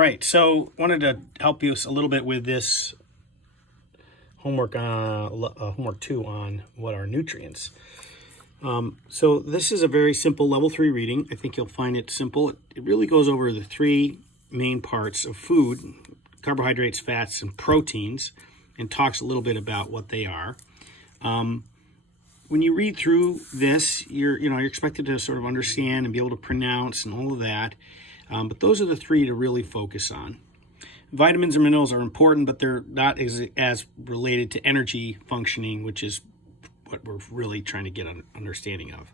Right, so wanted to help you a little bit with this homework 2 on what are nutrients. So this is a very simple level 3 reading. I think you'll find it simple. It really goes over the 3 main parts of food: carbohydrates, fats, and proteins, and talks a little bit about what they are. When you read through this, you're expected to sort of understand and be able to pronounce and all of that. But those are the 3 to really focus on. Vitamins and minerals are important, but they're not as related to energy functioning, which is what we're really trying to get an understanding of.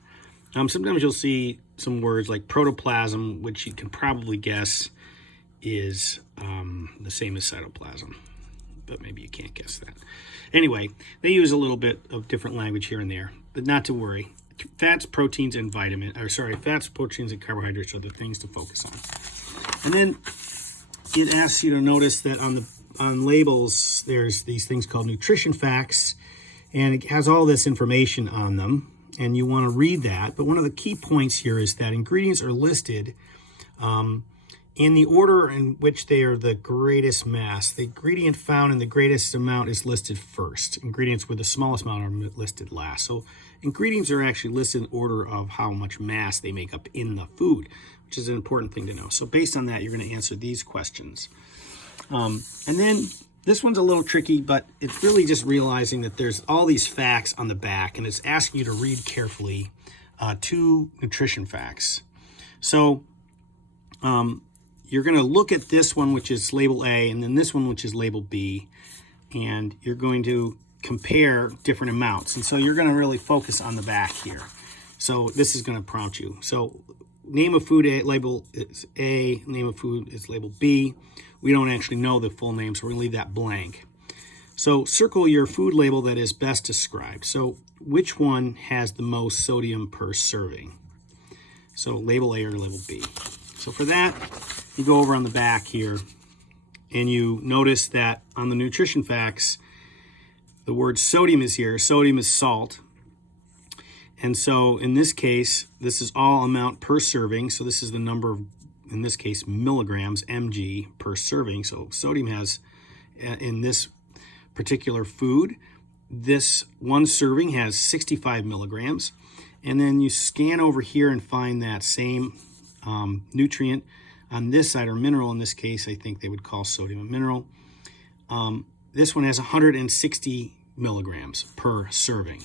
Sometimes you'll see some words like protoplasm, which you can probably guess is the same as cytoplasm, but maybe you can't guess that. Anyway, they use a little bit of different language here and there, but not to worry. Fats, proteins, and fats, proteins, and carbohydrates are the things to focus on. And then it asks you to notice that on labels, there's these things called nutrition facts, and it has all this information on them, and you want to read that. But one of the key points here is that ingredients are listed in the order in which they are the greatest mass. The ingredient found in the greatest amount is listed first. Ingredients with the smallest amount are listed last. So ingredients are actually listed in order of how much mass they make up in the food, which is an important thing to know. So based on that, you're going to answer these questions. And then this one's a little tricky, but it's really just realizing that there's all these facts on the back, and it's asking you to read carefully 2 nutrition facts. So you're going to look at this one, which is label A, and then this one, which is label B, and you're going to compare different amounts. And so you're going to really focus on the back here. So this is going to prompt you. So name of food label is A, name of food is label B. We don't actually know the full name, so we're going to leave that blank. So circle your food label that is best described. So which one has the most sodium per serving? So label A or label B. So for that, you go over on the back here, and you notice that on the nutrition facts, the word sodium is here. Sodium is salt. And so in this case, this is all amount per serving. So this is the number of, in this case, milligrams, mg, per serving. So sodium has, in this particular food, this one serving has 65 milligrams. And then you scan over here and find that same nutrient on this side, or mineral in this case. I think they would call sodium a mineral. This one has 160 milligrams per serving.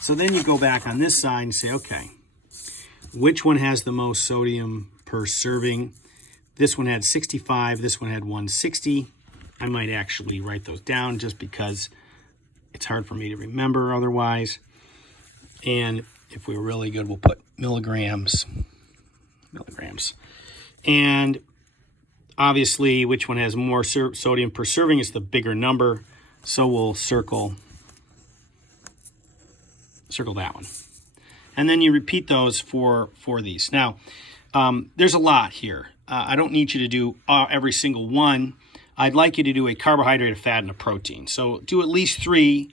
So then you go back on this side and say, okay, which one has the most sodium per serving? This one had 65, this one had 160. I might actually write those down just because it's hard for me to remember otherwise. And if we were really good, we'll put milligrams. And obviously, which one has more sodium per serving is the bigger number. So we'll circle that one. And then you repeat those for these. Now, there's a lot here. I don't need you to do every single one. I'd like you to do a carbohydrate, a fat, and a protein. So do at least 3.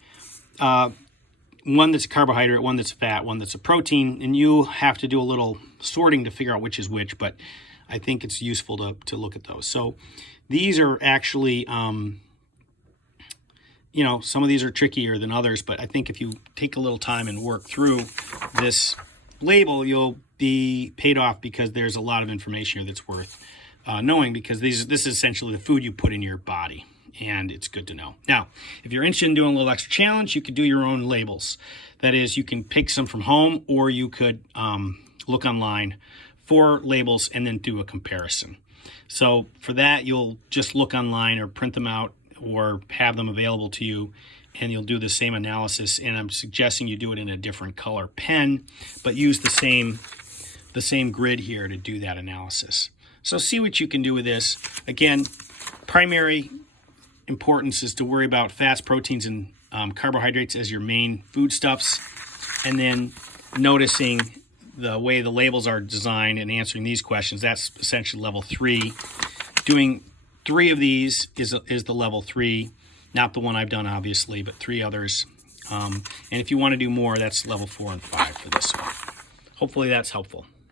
One that's a carbohydrate, one that's a fat, one that's a protein. And you have to do a little sorting to figure out which is which, but I think it's useful to look at those. So these are actually, some of these are trickier than others, but I think if you take a little time and work through this label, you'll be paid off, because there's a lot of information here that's worth knowing, because this is essentially the food you put in your body, and it's good to know. Now, if you're interested in doing a little extra challenge, you could do your own labels. That is, you can pick some from home, or you could look online for labels and then do a comparison. So for that, you'll just look online or print them out or have them available to you, and you'll do the same analysis. And I'm suggesting you do it in a different color pen, but use the same grid here to do that analysis. So see what you can do with this. Again, primary importance is to worry about fats, proteins, and carbohydrates as your main foodstuffs, and then noticing the way the labels are designed and answering these questions. That's essentially level 3. Doing 3 of these is the level 3, not the one I've done, obviously, but 3 others. And if you want to do more, that's level 4 and 5 for this one. Hopefully that's helpful.